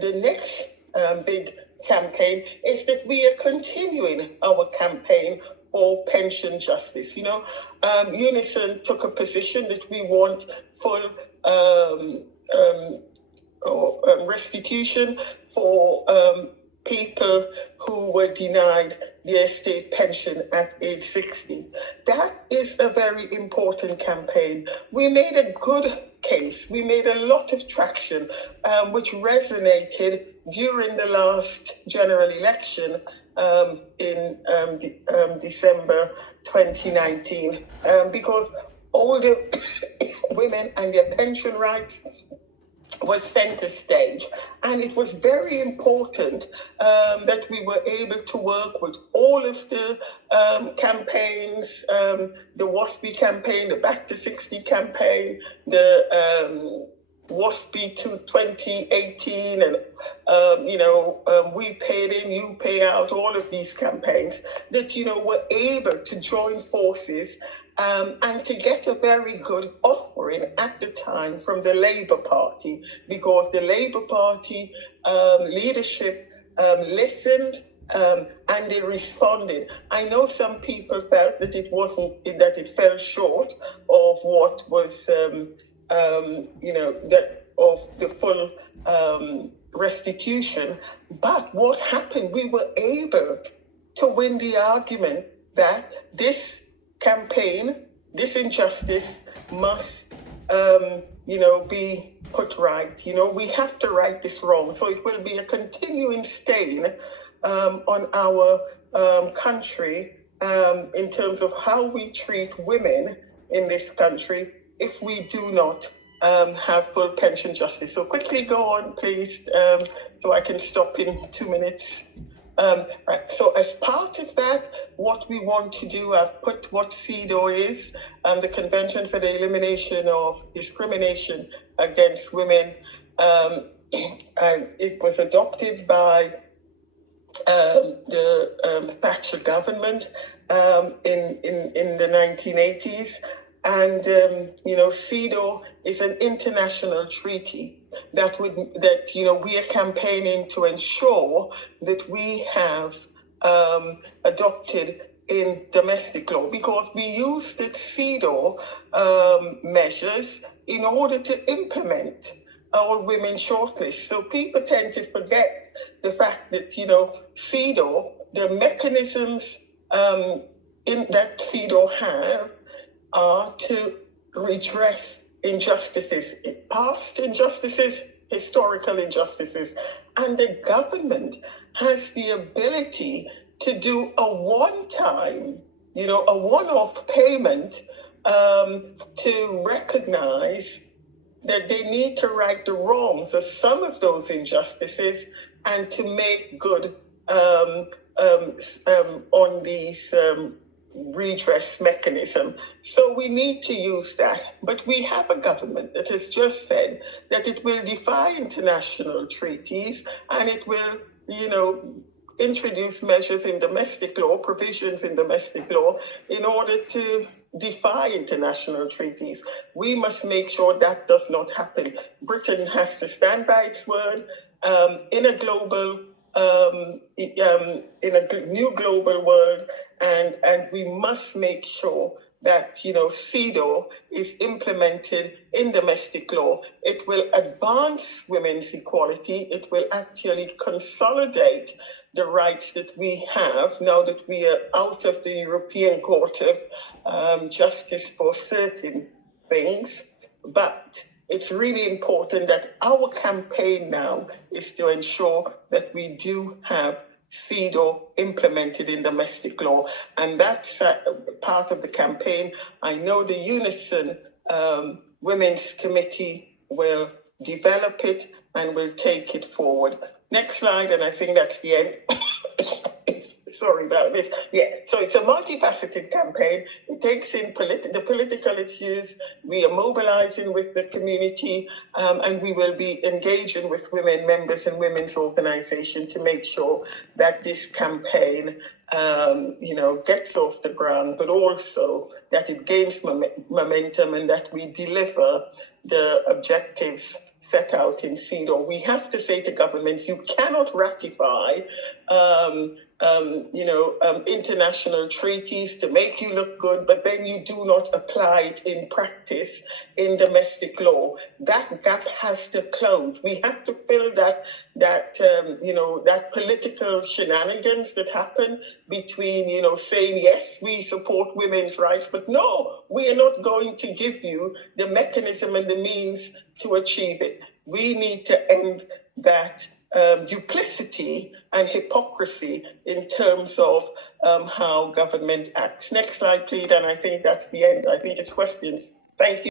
the next big campaign is that we are continuing our campaign for pension justice. Unison took a position that we want full restitution for people who were denied their state pension at age 60. That is a very important campaign. We made a good case. We made a lot of traction, which resonated during the last general election in December 2019, because older women and their pension rights was center stage, and it was very important that we were able to work with all of the campaigns, the WASPI campaign, the Back to 60 campaign, the WASPI to 2018, and we paid in, you pay out, all of these campaigns that were able to join forces and to get a very good offering at the time from the Labour Party, because the Labour Party leadership listened and they responded. I know some people felt that it fell short of what was of the full restitution. But what happened? We were able to win the argument that this campaign, this injustice must, be put right. We have to right this wrong. So it will be a continuing stain on our country in terms of how we treat women in this country if we do not have full pension justice. So quickly go on, please, so I can stop in 2 minutes. Right. So as part of that, what we want to do, I've put what CEDAW is, the Convention for the Elimination of Discrimination Against Women. And it was adopted by the Thatcher government in the 1980s. And, CEDAW is an international treaty that we are campaigning to ensure that we have adopted in domestic law, because we use the CEDAW measures in order to implement our women shortlist. So people tend to forget the fact that, CEDAW, the mechanisms in that CEDAW have are to redress injustices, past injustices, historical injustices. And the government has the ability to do a one-time, a one-off payment to recognize that they need to right the wrongs of some of those injustices and to make good on these redress mechanism. So we need to use that. But we have a government that has just said that it will defy international treaties and it will, introduce measures in domestic law, provisions in domestic law, in order to defy international treaties. We must make sure that does not happen. Britain has to stand by its word in a global, in a new global world, and we must make sure that CEDAW is implemented in domestic law. It will advance women's equality. It will actually consolidate the rights that we have now that we are out of the European Court of Justice for certain things. But it's really important that our campaign now is to ensure that we do have CEDAW implemented in domestic law. And that's part of the campaign. I know the Unison Women's Committee will develop it and will take it forward. Next slide, and I think that's the end. Sorry about this. Yeah, so it's a multifaceted campaign. It takes in the political issues. We are mobilizing with the community, and we will be engaging with women members and women's organizations to make sure that this campaign, gets off the ground, but also that it gains momentum and that we deliver the objectives set out in CEDAW. We have to say to governments, you cannot ratify international treaties to make you look good, but then you do not apply it in practice in domestic law. That gap has to close. We have to fill that political shenanigans that happen between, saying, yes, we support women's rights, but no, we are not going to give you the mechanism and the means to achieve it. We need to end that duplicity and hypocrisy in terms of how government acts. Next slide, please, and I think that's the end. I think it's questions. Thank you.